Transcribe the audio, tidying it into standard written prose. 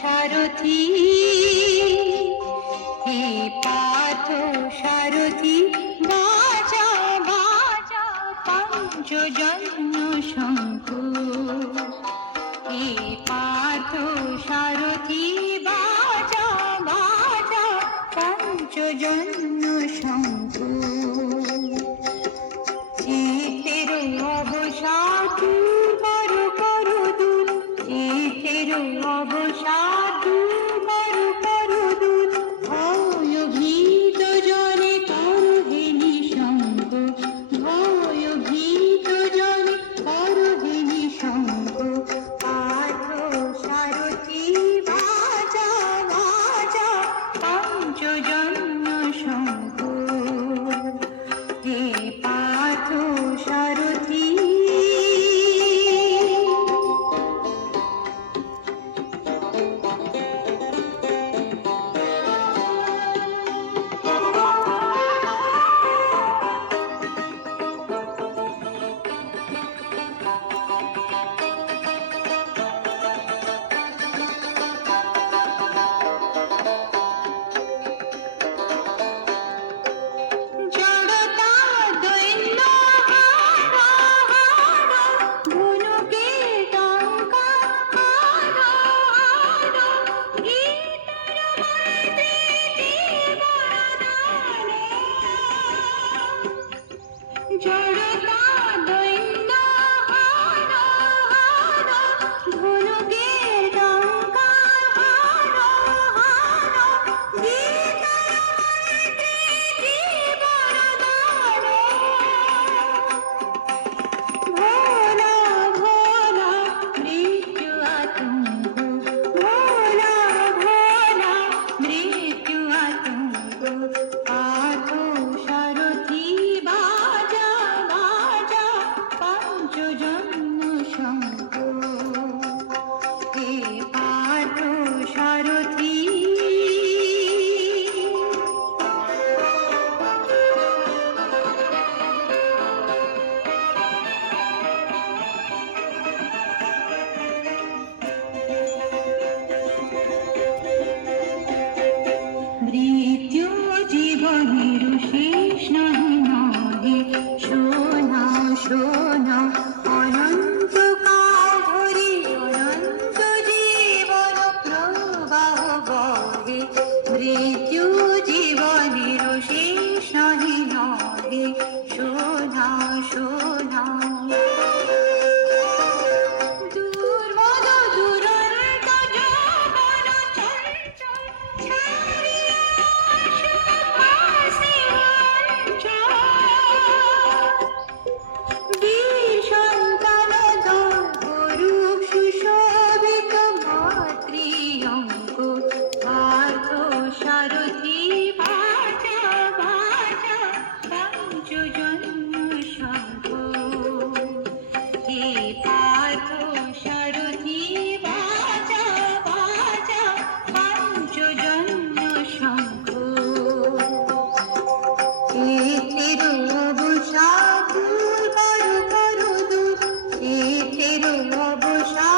সারথি, হে পার্থ সারথি, বাজা বাজা পঞ্চজন্য শঙ্খ। হে পার্থ সারথি, বাজা বাজা পঞ্চজন্য শঙ্খ। চিতের অবসাদ দূর করো দূর, চিতের অবসাদ দূর করো দূর, ভয় ভীত জনে করো হে নিঃসঙ্গ, ভয় ভীত জনে করো হে নিঃসঙ্গ। পার্থ সারথি, বাজা বাজা পঞ্চজন্য শঙ্খ। হে পার্থ সারথি, জড়তা দৈন্য হারা হারা, ধনুকে টঙ্কা হারা হারা, গীতার মধ্যে জীবনদানে। জড়তা দৈন্য হারা হারা, ধনুকে টঙ্কা হারা হারা, গীতার মধ্যে জীবনদানে। ভোলা ভোলা মৃত্যু আতঙ্ক, ভোলা ভোলা মৃত্যু আতঙ্ক। পার্থ সারথি, বাজা বাজা পঞ্চজন্য শঙ্খ। হে পার্থ সারথি, মৃত্যু জীবনের শেষ নহে নহে, শোনা শোনা অনন্ত কাল ধরে অনন্ত জীবন প্রবাহ বহে। মৃত্যু জীবনের শেষ নহে নহে, শোনা শোনা। দুর্মদ দুরন্ত যৌবন চঞ্চল, ছাড়িয়া আসুক পাশে অঞ্চল। বীর সন্তান দল করুক সুশোভিত মাতৃঅঙ্ক। পার্থ সারথি, বাজা বাজা পঞ্চজন্য শঙ্খ। হে পার্থ সারথি, বাজা বাজা পঞ্চজন্য শঙ্খ। এথের অবসাদ দূর করো দূর, এথের অবসাদ